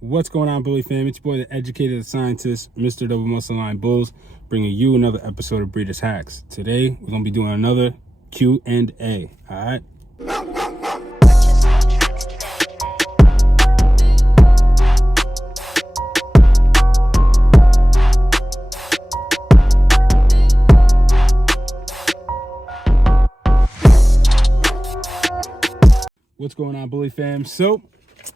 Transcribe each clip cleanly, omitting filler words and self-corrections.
What's going on, Bully fam? It's your boy, the educated scientist, Mr. Double Muscle Line Bulls, bringing you another episode of Breeders Hacks. Today, we're going to be doing another Q&A, all right? What's going on, Bully fam? So,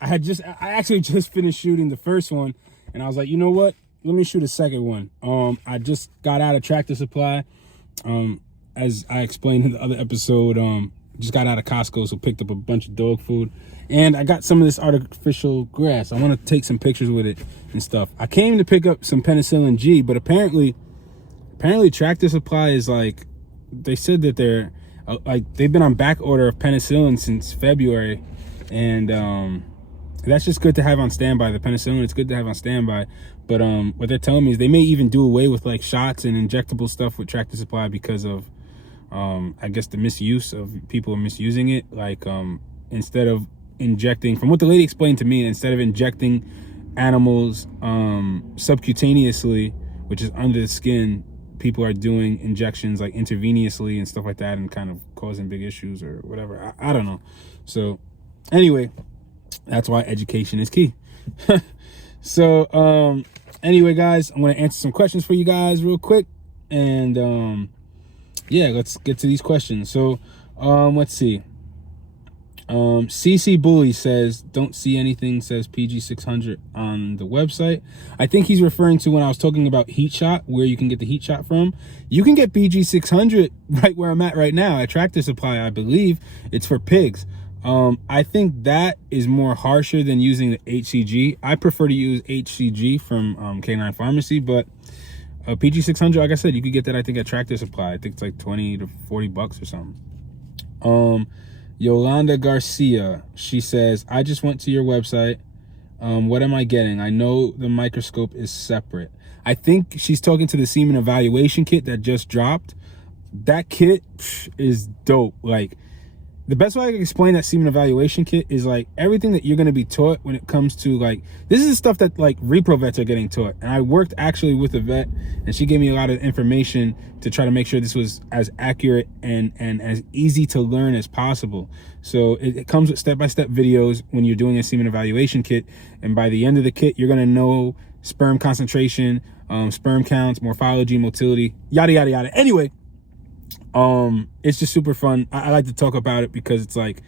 I actually just finished shooting the first one, and I was like, you know what? Let me shoot a second one. I just got out of Tractor Supply. As I explained in the other episode, just got out of Costco, so picked up a bunch of dog food, and I got some of this artificial grass. I want to take some pictures with it and stuff. I came to pick up some penicillin G, but apparently Tractor Supply is like, they said that they're they've been on back order of penicillin since February, and that's just good to have on standby. The penicillin, it's good to have on standby. But what they're telling me is they may even do away with like shots and injectable stuff with Tractor Supply because of I guess the misuse of people are misusing it. Like instead of injecting, from what the lady explained to me, instead of injecting animals subcutaneously, which is under the skin, people are doing injections like intravenously and stuff like that, and kind of causing big issues or whatever. I don't know. So anyway, that's why education is key. So anyway, guys, I'm going to answer some questions for you guys real quick, and yeah, let's get to these questions. So let's see. CC Bully says, don't see anything, says PG 600 on the website. I think he's referring to when I was talking about heat shot, where you can get the heat shot from. You can get PG 600 right where I'm at right now at Tractor Supply. I believe it's for pigs. I think that is more harsher than using the HCG. I prefer to use HCG from Canine Pharmacy, but PG 600, like I said, you could get that, I think, at Tractor Supply. I think it's like 20 to 40 bucks or something. Yolanda Garcia, she says, I just went to your website. What am I getting? I know the microscope is separate. I think she's talking to the Semen Evaluation Kit that just dropped. That kit is dope. Like, the best way I can explain that Semen Evaluation Kit is like everything that you're going to be taught when it comes to, like, this is the stuff that like repro vets are getting taught. And I worked actually with a vet, and she gave me a lot of information to try to make sure this was as accurate and as easy to learn as possible. So it comes with step-by-step videos when you're doing a Semen Evaluation Kit. And by the end of the kit, you're going to know sperm concentration, sperm counts, morphology, motility, yada, yada, yada. Anyway, it's just super fun. I like to talk about it because it's like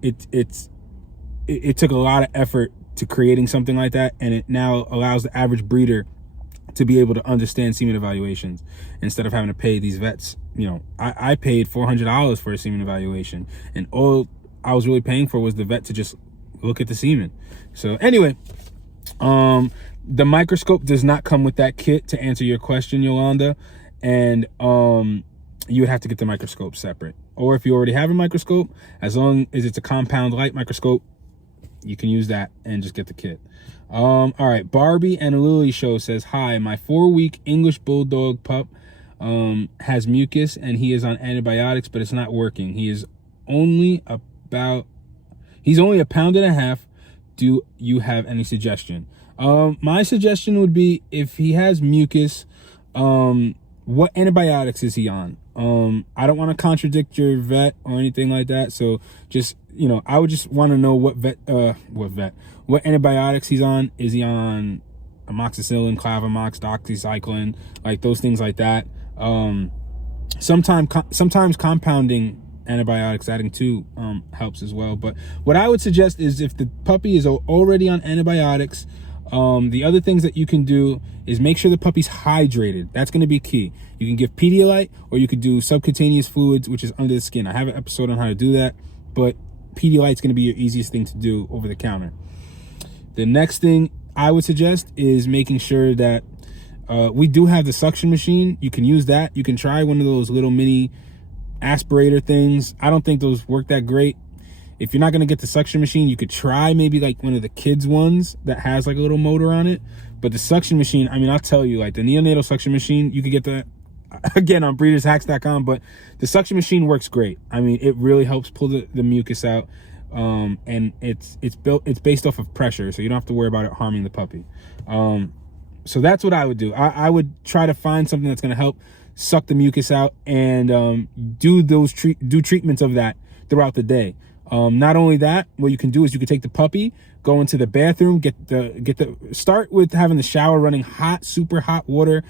it took a lot of effort to creating something like that, and it now allows the average breeder to be able to understand semen evaluations instead of having to pay these vets. You know, I paid $400 for a semen evaluation, and all I was really paying for was the vet to just look at the semen. So anyway, the microscope does not come with that kit, to answer your question, Yolanda, and you would have to get the microscope separate. Or if you already have a microscope, as long as it's a compound light microscope, you can use that and just get the kit. All right, Barbie and Lily Show says, hi, my 4-week English Bulldog pup has mucus, and he is on antibiotics, but it's not working. He's only a pound and a half. Do you have any suggestion? My suggestion would be, if he has mucus, what antibiotics is he on? I don't want to contradict your vet or anything like that, so just, you know, I would just want to know what antibiotics he's on. Is he on amoxicillin, clavamox, doxycycline, like those things like that? Sometimes compounding antibiotics, adding two, helps as well. But what I would suggest is, if the puppy is already on antibiotics, the other things that you can do is make sure the puppy's hydrated. That's going to be key. You can give Pedialyte, or you could do subcutaneous fluids, which is under the skin. I have an episode on how to do that, but Pedialyte's going to be your easiest thing to do over the counter. The next thing I would suggest is making sure that we do have the suction machine. You can use that. You can try one of those little mini aspirator things. I don't think those work that great. If you're not going to get the suction machine, you could try maybe like one of the kids ones that has like a little motor on it. But the suction machine, I mean, I'll tell you, like the neonatal suction machine, you could get that again on breedershacks.com, but the suction machine works great. I mean, it really helps pull the mucus out. And it's based off of pressure, so you don't have to worry about it harming the puppy. So that's what I would do. I would try to find something that's going to help suck the mucus out, and do treatments of that throughout the day. Not only that, what you can do is you can take the puppy, go into the bathroom, start with having the shower running hot, super hot water.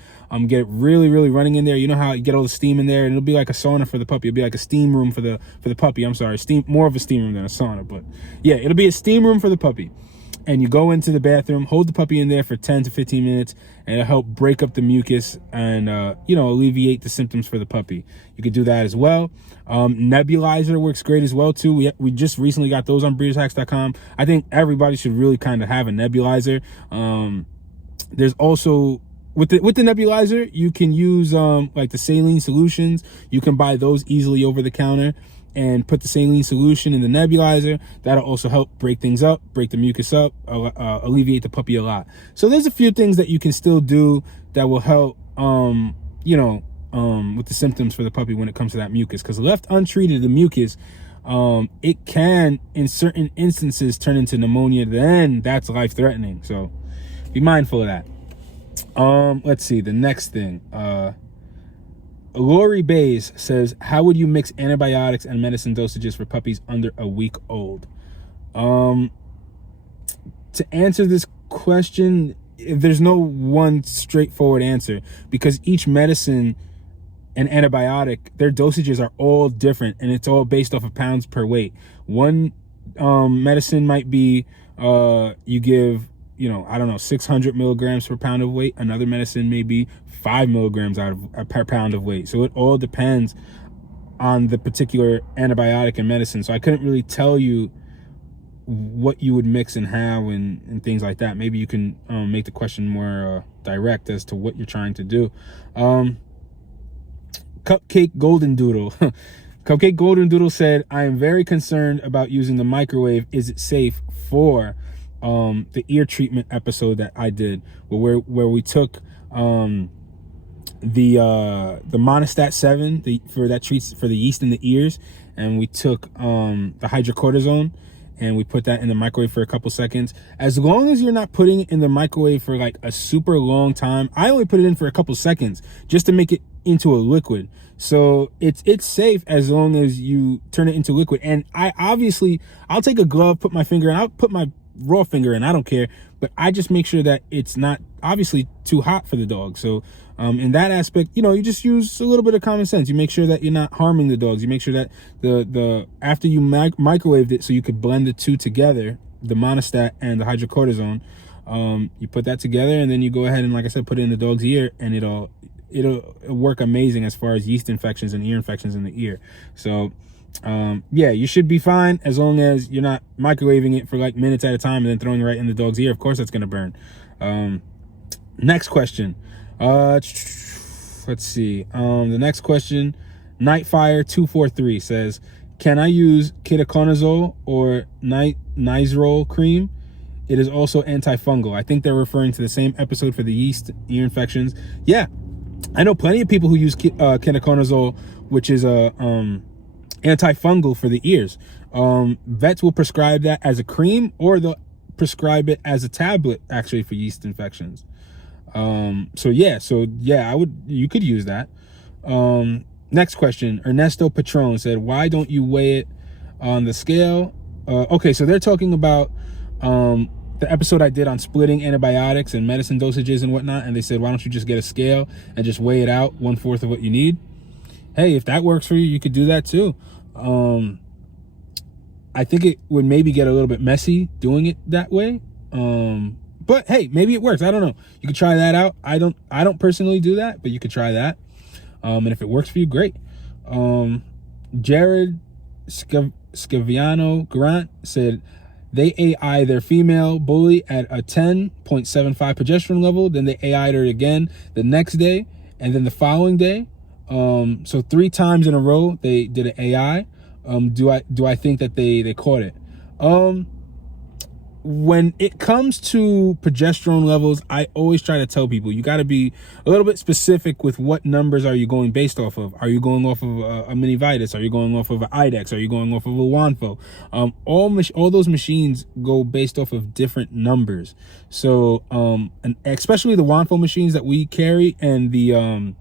Get it really, really running in there. You know how you get all the steam in there, and it'll be like a sauna for the puppy. It'll be like a steam room for the puppy. I'm sorry, more of a steam room than a sauna, but yeah, it'll be a steam room for the puppy. And you go into the bathroom, hold the puppy in there for 10 to 15 minutes, and it'll help break up the mucus and, alleviate the symptoms for the puppy. You could do that as well. Nebulizer works great as well, too. We just recently got those on breedershacks.com. I think everybody should really kind of have a nebulizer. There's also, with the nebulizer, you can use like the saline solutions. You can buy those easily over the counter and put the saline solution in the nebulizer. That'll also help break things up, break the mucus up, alleviate the puppy a lot. So there's a few things that you can still do that will help, with the symptoms for the puppy when it comes to that mucus. Because left untreated, the mucus, it can, in certain instances, turn into pneumonia. Then that's life-threatening. So be mindful of that. Let's see, the next thing. Lori Bays says, how would you mix antibiotics and medicine dosages for puppies under a week old? To answer this question, there's no one straightforward answer, because each medicine and antibiotic, their dosages are all different, and it's all based off of pounds per weight. One medicine might be you give 600 milligrams per pound of weight. Another medicine may be 5 milligrams per pound of weight. So it all depends on the particular antibiotic and medicine. So I couldn't really tell you what you would mix and how and things like that. Maybe you can make the question more direct as to what you're trying to do. Cupcake Golden Doodle. Cupcake Golden Doodle said, I am very concerned about using the microwave. Is it safe for the ear treatment episode that I did, where we took the Monostat 7 for that treats for the yeast in the ears, and we took the hydrocortisone and we put that in the microwave for a couple seconds. As long as you're not putting it in the microwave for like a super long time, I only put it in for a couple seconds just to make it into a liquid. So it's safe as long as you turn it into liquid. And I'll take a glove, put my finger, and I'll put my raw finger in, I don't care, but I just make sure that it's not obviously too hot for the dog. So in that aspect, you just use a little bit of common sense. You make sure that you're not harming the dogs. You make sure that the after you microwaved it, so you could blend the two together, the Monostat and the hydrocortisone, you put that together, and then you go ahead and, like I said, put it in the dog's ear, and it'll work amazing as far as yeast infections and ear infections in the ear. So yeah, you should be fine as long as you're not microwaving it for like minutes at a time and then throwing it right in the dog's ear. Of course that's going to burn. Next question. Let's see. The next question, Nightfire 243 says, can I use ketoconazole or Nizoral cream? It is also antifungal. I think they're referring to the same episode for the yeast ear infections. Yeah, I know plenty of people who use ketoconazole, which is a antifungal for the ears. Vets will prescribe that as a cream, or they'll prescribe it as a tablet actually for yeast infections. So yeah, you could use that. Next question, Ernesto Patron said, why don't you weigh it on the scale? Okay, so they're talking about the episode I did on splitting antibiotics and medicine dosages and whatnot, and they said, why don't you just get a scale and just weigh it out 1/4 of what you need? Hey, if that works for you, you could do that too. I think it would maybe get a little bit messy doing it that way. But hey, maybe it works. I don't know. You could try that out. I don't personally do that, but you could try that. And if it works for you, great. Jared Scaviano Grant said, they AI their female bully at a 10.75 progesterone level. Then they AI'd her again the next day, and then the following day. So 3 times in a row they did an AI. Do I think that they caught it? when it comes to progesterone levels, I always try to tell people, you got to be a little bit specific with what numbers are you going based off of. Are you going off of a mini vitus? Are you going off of an IDEX? Are you going off of a Wanfo? All those machines go based off of different numbers. So, and especially the Wanfo machines that we carry and the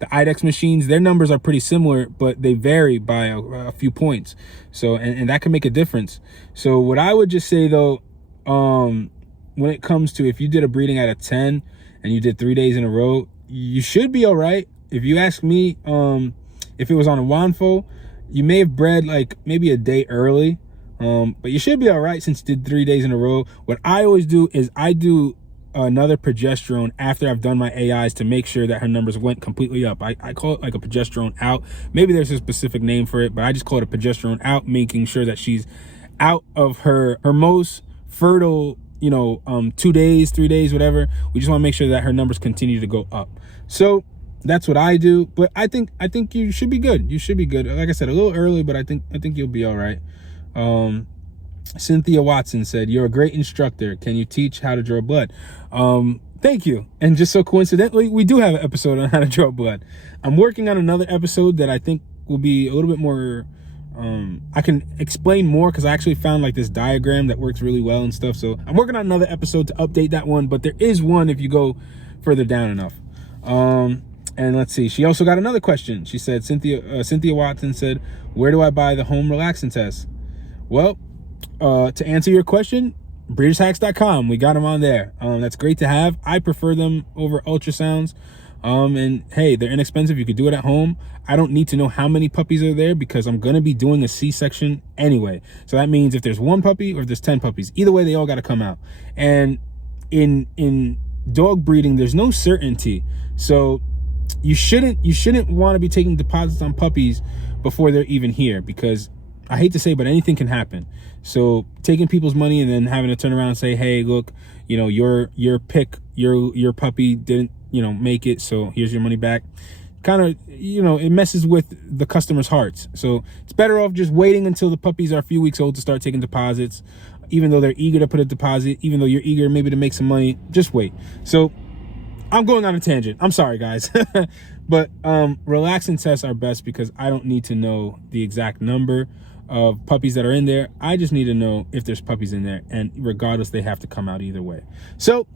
IDEX machines, their numbers are pretty similar, but they vary by a few points. So, and that can make a difference. So what I would just say though, when it comes to, if you did a breeding at a 10 and you did 3 days in a row, you should be all right. If you ask me, if it was on a Wanfo, you may have bred like maybe a day early, but you should be all right since you did 3 days in a row. What I always do is I do another progesterone after I've done my AIs to make sure that her numbers went completely up. I call it like a progesterone out. Maybe there's a specific name for it, but I just call it a progesterone out, making sure that she's out of her most fertile, 2 days, 3 days, whatever. We just want to make sure that her numbers continue to go up. So that's what I do. But I think you should be good. You should be good. Like I said, a little early, but I think you'll be all right. Cynthia Watson said, "You're a great instructor. Can you teach how to draw blood?" Thank you. And just so coincidentally, we do have an episode on how to draw blood. I'm working on another episode that I think will be a little bit more, I can explain more, because I actually found like this diagram that works really well and stuff. So I'm working on another episode to update that one, but there is one if you go further down enough. And let's see, she also got another question. She said, Cynthia Watson said, "Where do I buy the home relaxant test?" Well, to answer your question, breedershacks.com. We got them on there. That's great to have. I prefer them over ultrasounds. And hey, they're inexpensive. You could do it at home. I don't need to know how many puppies are there because I'm going to be doing a C-section anyway. So that means if there's one puppy or if there's 10 puppies, either way, they all got to come out. And in dog breeding, there's no certainty. So you shouldn't want to be taking deposits on puppies before they're even here, because I hate to say, but anything can happen. So taking people's money and then having to turn around and say, "Hey, look, your pick, your puppy didn't, make it, so here's your money back." Kind of, it messes with the customer's hearts. So it's better off just waiting until the puppies are a few weeks old to start taking deposits. Even though they're eager to put a deposit, even though you're eager maybe to make some money, just wait. So I'm going on a tangent. I'm sorry, guys. But relaxant tests are best because I don't need to know the exact number of puppies that are in there. I just need to know if there's puppies in there, and regardless, they have to come out either way. So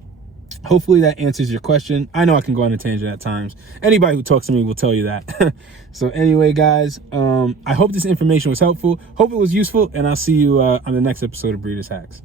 hopefully that answers your question. I know I can go on a tangent at times. Anybody who talks to me will tell you that. So anyway, guys, I hope this information was helpful. Hope it was useful, and I'll see you on the next episode of Breeders Hacks.